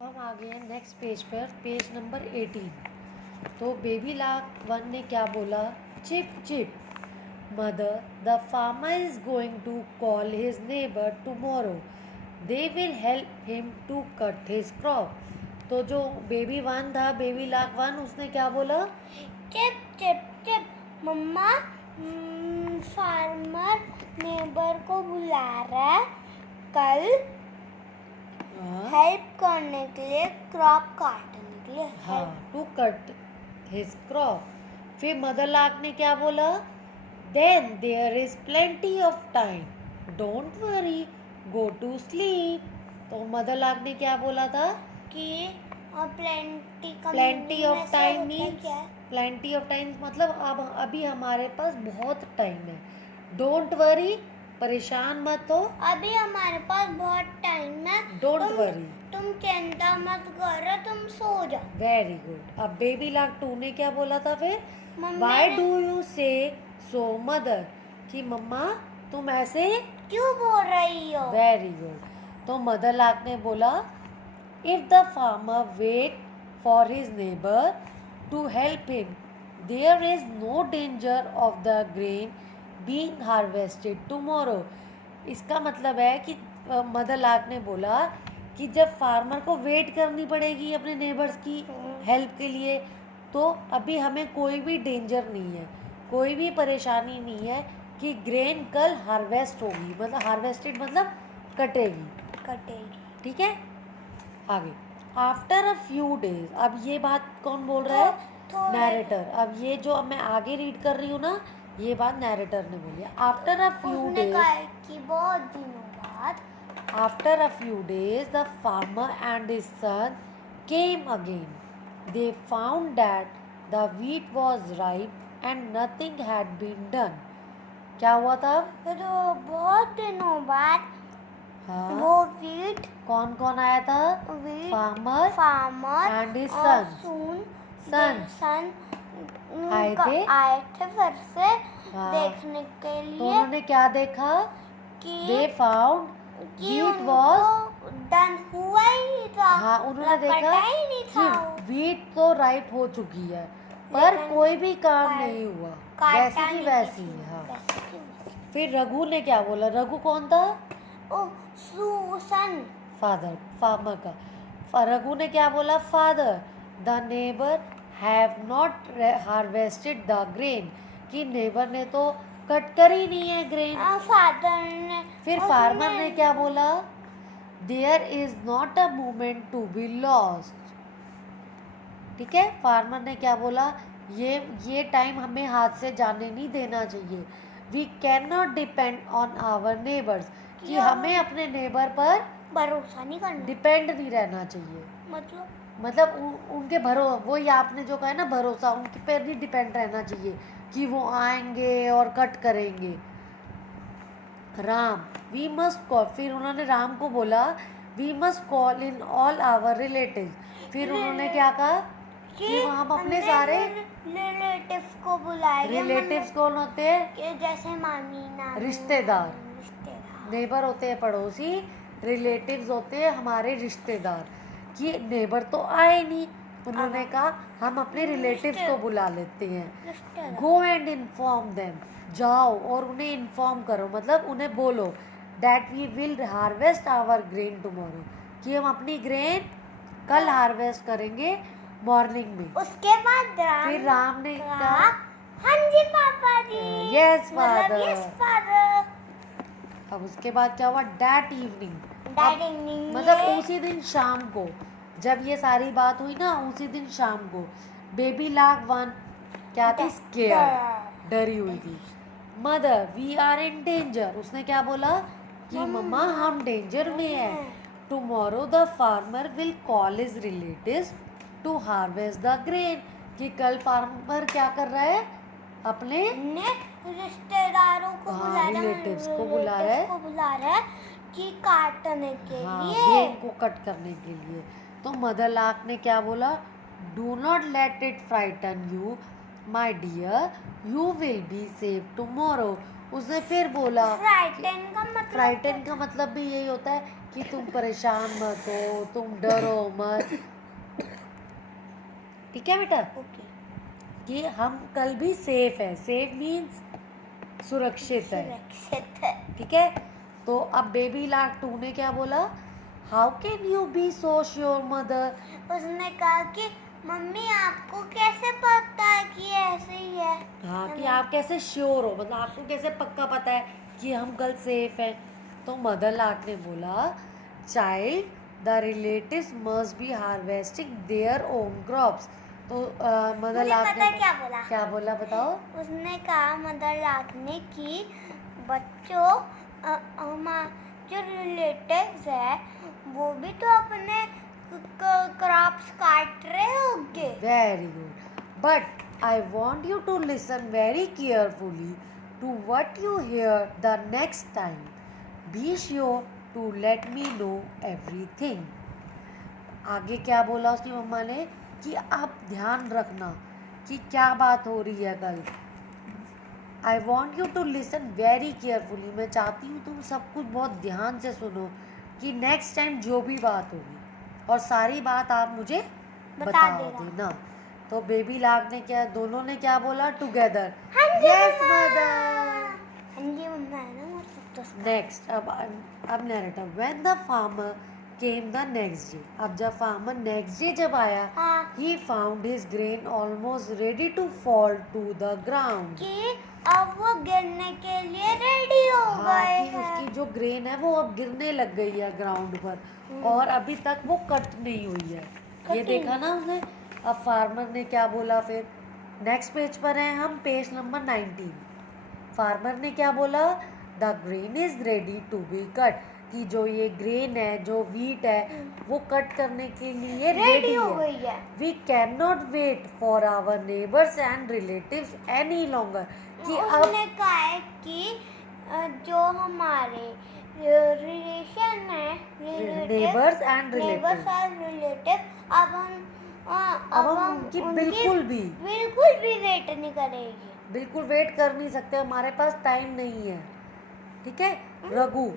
हम आ गए हैं नेक्स्ट पेज पर, पेज नंबर 18। तो बेबी लार्क वन ने क्या बोला? Chip chip mother, the farmer is going to call his neighbour tomorrow, they will help him to cut his crop. तो जो बेबी वन था, बेबी लार्क वन, उसने क्या बोला? Chip chip chip mamma, farmer neighbour को बुला रहा है कल हेल्प करने के लिए, क्रॉप काटने के लिए। हाँ, टू कट हिज क्रॉप। फिर मदर लार्क ने क्या बोला? Then there is plenty of time, don't worry, go to sleep. तो मदर लार्क ने क्या बोला था कि plenty of time means, plenty of time मतलब अब अभी हमारे पास बहुत टाइम है। डोंट वरी, परेशान मत हो, अभी हमारे पास बहुत टाइम है। डोंट वरी, तुम चिंता मत करो, तुम सो जाओ। Very good. अब बेबी लार्क टू ने क्या बोला था फिर? मम्मी वाई डू यू से सो मदर, कि मम्मा तुम ऐसे क्यों बोल रही हो? Very good. तो मदर लार्क ने बोला, if the farmer wait for his neighbour to help him, there is no danger of the grain being harvested tomorrow. इसका मतलब है कि मदर लार्क ने बोला कि जब फार्मर को वेट करनी पड़ेगी अपने नेबर्स की हेल्प के लिए, तो अभी हमें कोई भी डेंजर नहीं है, कोई भी परेशानी नहीं है कि ग्रेन कल हार्वेस्ट होगी, मतलब हार्वेस्टेड मतलब कटेगी। ठीक है, आगे। आफ्टर अ फ्यू डेज, अब ये बात कौन बोल रहा है? नैरेटर। अब ये जो मैं आगे रीड कर रही हूँ ना, ये बात नैरेटर ने बोली है। आफ्टर अ फ्यू डेज, बहुत दिनों बाद, after a few days, the farmer and his son came again. They found that the wheat was ripe and nothing had been done. क्या हुआ था? फिर बहुत दिनों बाद वो वीट, कौन कौन आया था? फार्मर एंड हिज सन आए थे फिर से देखने के लिए। तो उन्होंने क्या देखा? कि they found wheat was done, हुआ ही नहीं था। हाँ, उन्होंने देखा पता ही नहीं था कि व्हीट तो राइप हो चुकी है, पर कोई भी काम नहीं हुआ, वैसी की वैसी। हाँ, फिर रघु ने क्या बोला? रघु कौन था? सन, फादर, फार्मर का। रघु ने क्या बोला? Father, the neighbour have not harvested the grain, कि नेबर ने तो कट कर ही नहीं है ग्रेन। फादर ने। फिर फार्मर ने क्या बोला? There is not a moment to be lost. ठीक है, फार्मर ने क्या बोला? ये टाइम हमें हाथ से जाने नहीं देना चाहिए। We can not depend on our neighbours, कि हमें अपने नेबर पर भरोसा नहीं करना, डिपेंड नहीं रहना चाहिए। मतलब उनके वही आपने जो कहा ना, भरोसा, उनके पर नहीं डिपेंड रहना चाहिए कि वो आएंगे और कट करेंगे। राम, वी मस्ट कॉल, फिर उन्होंने राम को बोला, we must call in all our relative. फिर उन्होंने क्या कहा कि हम अपने सारे रिलेटिव्स को बुलाए। रिलेटिव्स कौन होते हैं? कि जैसे मामी, नानी, रिश्तेदार। नेबर होते हैं पड़ोसी, रिलेटिव्स होते हैं हमारे रिश्तेदार। कि नेबर तो आए नहीं, उन्होंने कहा हम अपने रिलेटिव्स को बुला लेते हैं। गो एंड इन्फॉर्म देम, जाओ और उन्हें इन्फॉर्म करो, मतलब उन्हें बोलो, that we will harvest our grain tomorrow, कि हम अपनी ग्रेन कल हार्वेस्ट करेंगे मॉर्निंग में। उसके बाद फिर राम ने कहा, हाँ जी पापा जी, यस फादर। फादर। अब उसके बाद क्या हुआ? दैट इवनिंग, मतलब उसी दिन शाम को, जब ये सारी बात हुई ना, उसी दिन शाम को बेबी लार्क वन क्या थी? स्केयर, डरी हुई थी। Mother, we are in danger, उसने क्या बोला कि मम्मा हम डेंजर में है। Tomorrow the farmer will call his relatives to harvest the grain, कि कल फार्मर क्या कर रहा है? अपने रिश्तेदारों को रिलेटिव्स को बुला रहा है कि काटने के लिए, ग्रेन को कट करने के लिए। तो मदर लार्क ने क्या बोला? Do not let it frighten you my dear, you will be safe tomorrow, उसने फिर बोला, फ्राइटन का मतलब फ्राइटन का मतलब भी यही होता है कि तुम परेशान मत हो, तुम डरो मत, ठीक है बेटा, ओके कि हम कल भी सेफ है। सेफ मीन्स सुरक्षित है, सुरक्षित है। ठीक है। तो अब बेबी लार्क 2 ने क्या बोला, how can you be so sure mother. उसने कहा कि मम्मी आपको कैसे पता है कि ऐसे ही है। हाँ, कि आप कैसे श्योर हो, मतलब आपको कैसे पक्का पता है कि हम कल सेफ हैं। तो मदर लार्क ने बोला, child the relatives must be harvesting their own crops. तो मदर मुझे लार्क पता ने है क्या बोला। क्या बोला बताओ। उसने कहा मदर लार्क ने कि बच्चों जो रिलेटिव्स है वो भी तो अपने क्रॉप्स काट रहे होंगे। Very good, but I want you to listen very carefully to what you hear the next time. Be sure to let me know everything. आगे क्या बोला उसकी मम्मा ने कि आप ध्यान रखना कि क्या बात हो रही है कल। I want you to listen very carefully. मैं चाहती हूँ तुम सब कुछ बहुत ध्यान से सुनो कि नेक्स्ट टाइम जो भी बात होगी और सारी बात आप मुझे बता देना। तो बेबी लार्क ने क्या, दोनों ने क्या बोला टुगेदर, यस मदर। हाँ जी मम्मा है ना मतलब। नेक्स्ट, अब narrator, when the farmer came the next day. अब जब फार्मर नेक्स्ट डे जब आया, हाँ he found his grain almost ready to fall to the ground. कि अब वो गिरने के लिए रेडी हो गए कि हैं। उसकी जो ग्रेन है वो अब गिरने लग गई है ग्राउंड पर, और अभी तक वो कट नहीं हुई है। ये कट देखा ना उसने। अब फार्मर ने क्या बोला फिर, नेक्स्ट पेज पर हैं हम, पेज नंबर 19। फार्मर ने क्या बोला, the grain is ready to be cut. कि जो ये ग्रेन है, जो वीट है, वो कट करने के लिए रेडी हो है। गई है। We can not wait for our neighbours and relatives any longer. कि अब उसने कहा है कि जो हमारे रिलेशन है, नेबर्स एंड नेबर्स रिलेटिव्स, और रिलेटिव अब हम उनकी बिल्कुल भी वेट नहीं करेगी। बिल्कुल वेट कर नहीं सकते, हमारे पास टाइम नहीं है, ठीक है। Raghu,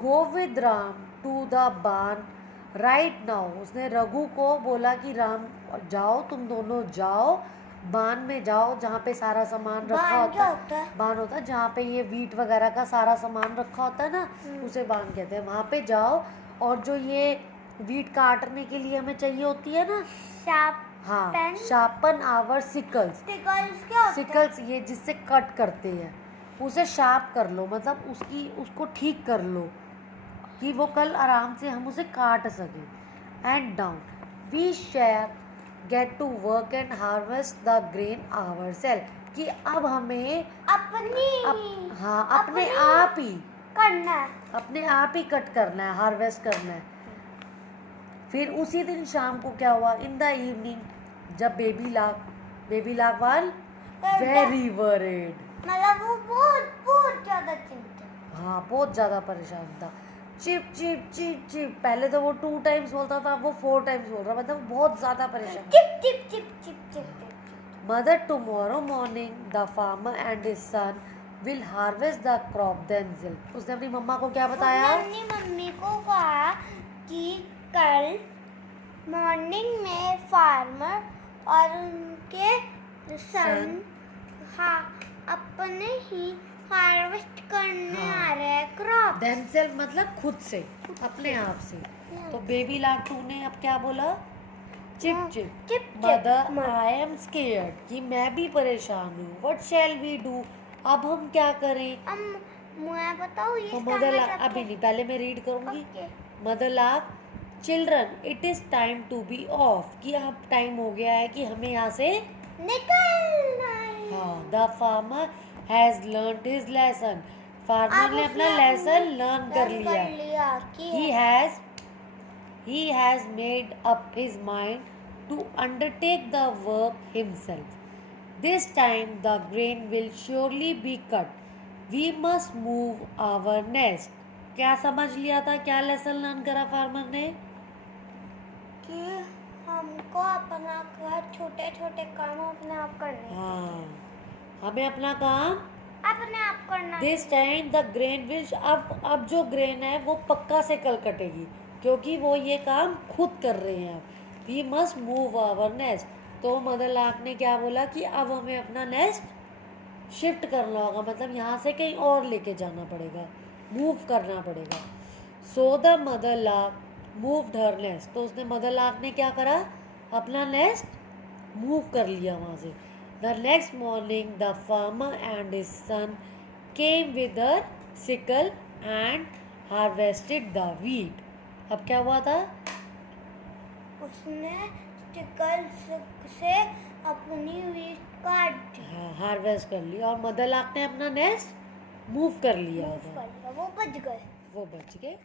go with Ram to the barn right now. उसने रघु को बोला कि राम जाओ, तुम दोनों जाओ बान में, जाओ जहाँ पे सारा सामान रखा बान होता क्या है। होता है? बान होता है जहाँ पे ये वीट वगैरह का सारा सामान रखा होता है ना, उसे बान कहते हैं। वहाँ पे जाओ, और जो ये वीट काटने के लिए हमें चाहिए होती है ना, शार्प हाँ, पेन, शार्पन आवर सिकल्स। स्टिकल्स क्या होता है? सिकल्स ये जिससे कट करते हैं, उसे शार्प कर लो, मतलब उसको ठीक कर लो कि वो कल आराम से हम उसे काट सकें। And down we shall get to work and harvest the grain our self. कि अब हमें हाँ अपने आप ही करना है। अपने आप ही कट करना है, हार्वेस्ट करना है। फिर उसी दिन शाम को क्या हुआ, इन द इवनिंग, जब बेबी लार्क वाल वेरी वरीड, मतलब वो बहुत ज्यादा चिंतित। हाँ बहुत ज़्यादा परेशान था। चिप चिप चिप चिप, पहले तो वो 2 टाइम्स बोलता था, अब वो 4 टाइम्स बोल रहा, मतलब बहुत ज़्यादा परेशान। चिप chip chip chip chip chip. Mother, tomorrow morning the farmer and his son will harvest the crop themselves. उसने अपनी मम्मा को क्या बताया, उसने अपनी मम्मी को कहा कि कल मॉर्निंग में फार्मर और उनके सन हाँ अपने ही हार्वेस्ट करने आ रहे हैं क्रॉप। देमसेल्फ मतलब खुद से, अपने आप से। तो बेबी लार्क 2 ने अब क्या बोला, chip chip chip mother I am scared, कि मैं भी परेशान हूँ। व्हाट शैल वी डू, अब हम क्या करें। मैं बताऊँ ये तो इसका मदर मतलब अभी नहीं, पहले मैं रीड करूँगी। Okay. Mother lark, children it is time to be off, कि अब टाइम हो गया है कि हमें यहाँ से निकलना है। हाँ, the farmer has learned his lesson. Farmer ने अपना लेसन लर्न कर लिया। he has made up his mind to undertake the work himself. This time the grain will surely be cut. We must move our nest. क्या समझ लिया था, क्या lesson learn करा फार्मर ने, कि हमको अपना छोटे छोटे काम अपने आप करने। हाँ, हमें अपना काम अपने आप करना। This time the grain will, अब जो ग्रेन है वो पक्का से कल कटेगी, क्योंकि वो ये काम खुद कर रहे हैं। अब we must move our nest. तो मदर लार्क ने क्या बोला कि अब हमें अपना नेस्ट शिफ्ट करना होगा, मतलब यहाँ से कहीं और लेके जाना पड़ेगा, मूव करना पड़ेगा। So the mother lark moved her nest. तो उसने मदर लार्क ने क्या करा, अपना नेस्ट मूव कर लिया वहाँ से। The next morning the farmer and his sun came with a sickle and harvested the wheat. अब क्या हुआ था, उसने स्टिकल से अपनी वीट काट दी, हाँ हार्वेस्ट कर लिया, और मदर लार्क ने अपना नेस्ट मूव कर लिया था, वो बच गए। वो बच गए।